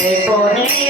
Hey, pone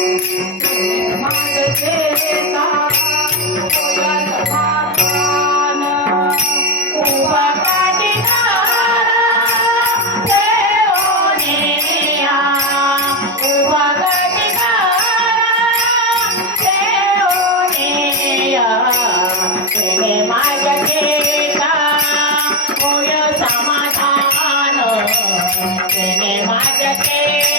loving in my dressing.